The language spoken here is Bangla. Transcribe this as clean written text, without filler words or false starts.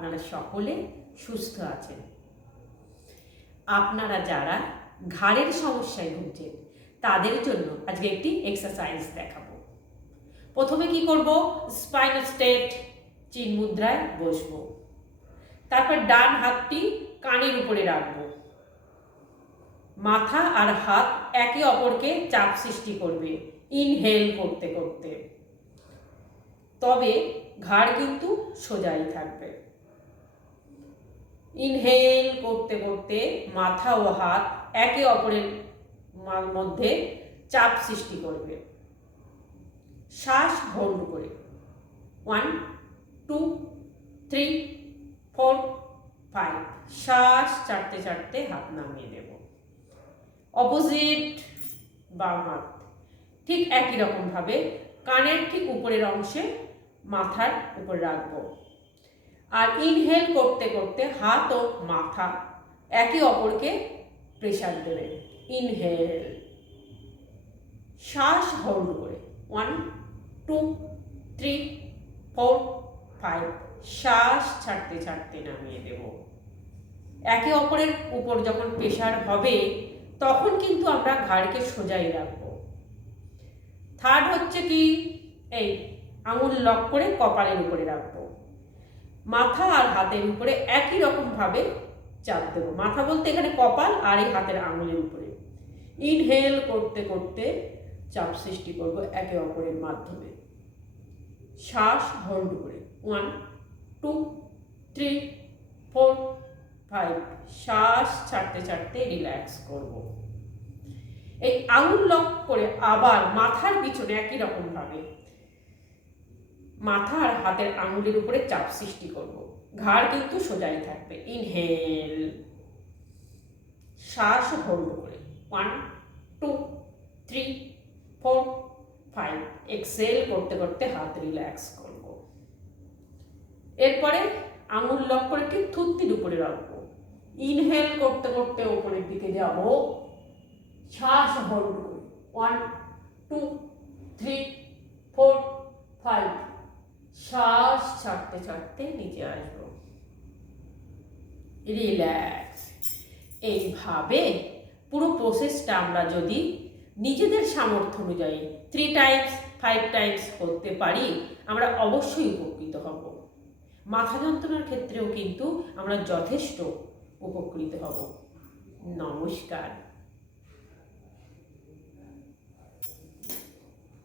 আপনারা সকলে সুস্থ আছেন। আপনারা যারা ঘাড়ের সমস্যায় ভুগছেন তাদের জন্য আজকে একটি এক্সারসাইজ দেখাবো। প্রথমে কি করব, স্পাইন স্ট্রেট চিন মুদ্রায় বসবো। তারপর ডান হাতটি কানের উপরে রাখবো। মাথা আর হাত একে অপরকে চাপ সৃষ্টি করবে ইনহেল করতে করতে, তবে ঘাড় কিন্তু সোজাই থাকবে। ইনহেল করতে করতে মাথা ও হাত একে অপরের মধ্যে চাপ সৃষ্টি করবে। শ্বাস হোল্ড করে 1 2 3 4 5, শ্বাস ছাড়তে ছাড়তে হাত নামিয়ে দেব। অপোজিট বাম হাত ঠিক একই রকম ভাবে কানের ঠিক উপরের অংশে মাথার উপর রাখবো। আর ইনহেল করতে করতে হাত ও মাথা একে অপরকে প্রেসার দেবে। ইনহেল, শ্বাস হোল্ড করে 1 2 3 4 5, শ্বাস ছাড়তে ছাড়তে নামিয়ে দেব। একে অপরের উপর যখন প্রেসার হবে তখন কিন্তু আমরা ঘাড়কে সোজাই রাখবো। থার্ড হচ্ছে কি, এই আঙুল লক করে কপালের উপরে রাখবো। মাথা আর হাতের উপরে একই রকম ভাবে চাপ দেব। মাথা বলতে এখানে কপাল আর এই হাতের আঙুলের উপরে। ইনহেল করতে করতে চাপ সৃষ্টি করব একে অপরের মাধ্যমে। শ্বাস হোল্ড করে 1 2 3 4 5, শ্বাস ছাড়তে ছাড়তে রিল্যাক্স করব। এই আঙুল লক করে আবার মাথার পিছনে একই রকম ভাবে মাথা আর হাতের আঙুলের উপরে চাপ সৃষ্টি করব। ঘাড় কিন্তু সোজাই থাকবে। ইনহেল, শ্বাস হোল্ড করে 1 2 3 4 5, এক্সেল করতে করতে হাত রিল্যাক্স করব। এরপরে আঙুল লক করে ঠিক থুতনির উপরে রাখবো। ইনহেল করতে করতে উপরের দিকে যাব। শ্বাস হোল্ড করে 1 2 3 4 5, শ্বাস ছাড়তে ছাড়তে নিচে আসবো। রিল্যাক্স। এইভাবে পুরো প্রসেসটা আমরা যদি নিজেদের সামর্থ্য অনুযায়ী 3 টাইমস 5 টাইমস করতে পারি আমরা অবশ্যই উপকৃত হব। মাথা যন্ত্রণার ক্ষেত্রেও কিন্তু আমরা যথেষ্ট উপকৃত হব। নমস্কার।